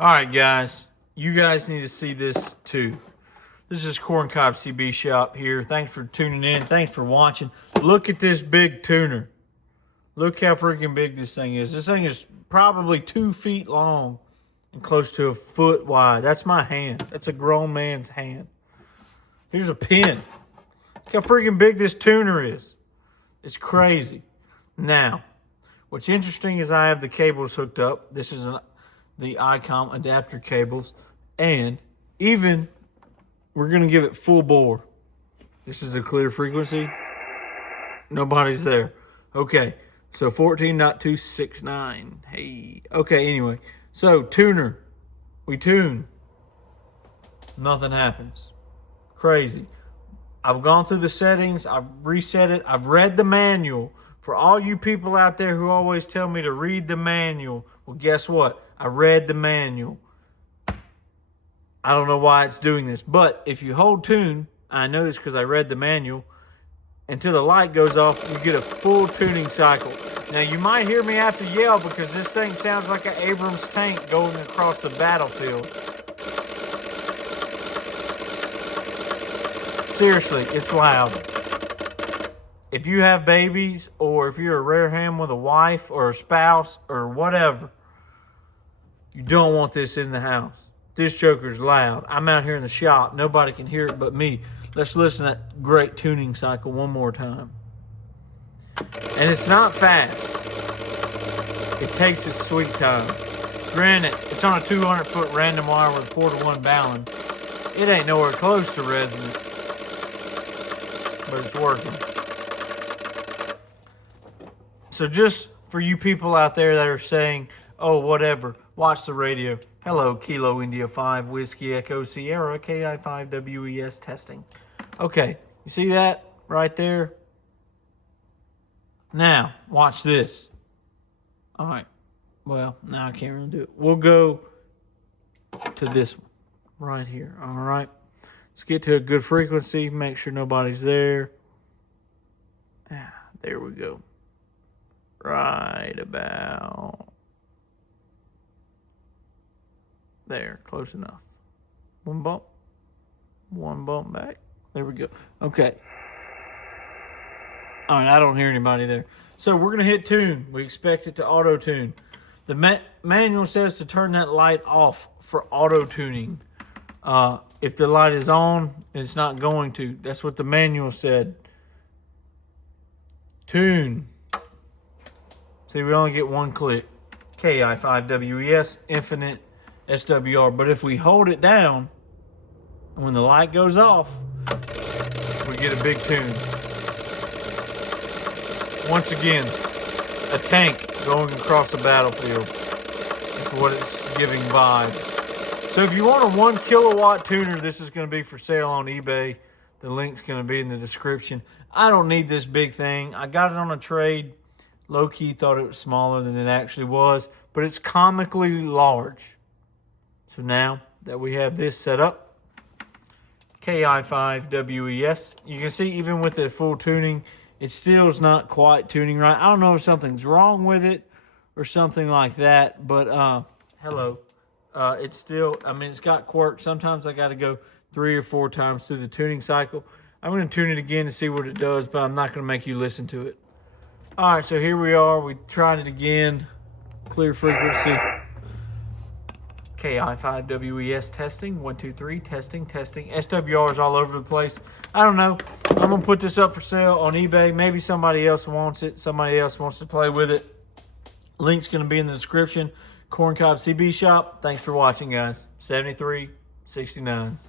All right, guys. You guys need to see this too. This is Corncob CB Shop here. Thanks for tuning in. Thanks for watching. Look at this big tuner. Look how freaking big this thing is. This thing is probably 2 feet long and close to a foot wide. That's my hand. That's a grown man's hand. Here's a pin. Look how freaking big this tuner is. It's crazy. Now, what's interesting is I have the cables hooked up. This is the ICOM adapter cables. And even we're going to give it full bore. This is a clear frequency. Nobody's there. Okay. So 14.269. Hey. Okay, anyway. So tuner. We tune. Nothing happens. Crazy. I've gone through the settings. I've reset it. I've read the manual. For all you people out there who always tell me to read the manual, well, guess what? I read the manual. I don't know why it's doing this, but if you hold tune, I know this because I read the manual, until the light goes off, you get a full tuning cycle. Now, you might hear me have to yell because this thing sounds like an Abrams tank going across the battlefield. Seriously, it's loud. If you have babies, or if you're a rare ham with a wife or a spouse or whatever, you don't want this in the house. This joker's loud. I'm out here in the shop. Nobody can hear it but me. Let's listen to that great tuning cycle one more time. And it's not fast. It takes its sweet time. Granted, it's on a 200-foot random wire with 4-to-1 balun. It ain't nowhere close to resonant, but it's working. So just for you people out there that are saying, oh, whatever, watch the radio. Hello, Kilo India 5, Whiskey Echo Sierra, KI5WES testing. Okay, you see that right there? Now, watch this. All right, well, now I can't really do it. We'll go to this one right here, all right? Let's get to a good frequency, make sure nobody's there. There we go. Right about there, close enough. One bump back. There we go. Okay. All right, I don't hear anybody there. So we're going to hit tune. We expect it to auto-tune. The manual says to turn that light off for auto-tuning. If the light is on, it's not going to. That's what the manual said. Tune. See, we only get one click. KI5WES, infinite SWR. But if we hold it down, and when the light goes off, we get a big tune. Once again, a tank going across the battlefield. That's what it's giving vibes. So if you want a 1 kilowatt tuner, this is going to be for sale on eBay. The link's going to be in the description. I don't need this big thing. I got it on a trade. Low-key thought it was smaller than it actually was, but it's comically large. So now that we have this set up, KI5WES, you can see even with the full tuning, it still is not quite tuning right. I don't know if something's wrong with it or something like that, but hello. It's still, I mean, it's got quirks. Sometimes I got to go 3 or 4 times through the tuning cycle. I'm going to tune it again to see what it does, but I'm not going to make you listen to it. All right, so here we are. We tried it again. Clear frequency. KI5WES testing. 1, 2, 3. Testing. SWRs all over the place. I don't know. I'm going to put this up for sale on eBay. Maybe somebody else wants it. Somebody else wants to play with it. Link's going to be in the description. Corncob CB Shop. Thanks for watching, guys. 7369s.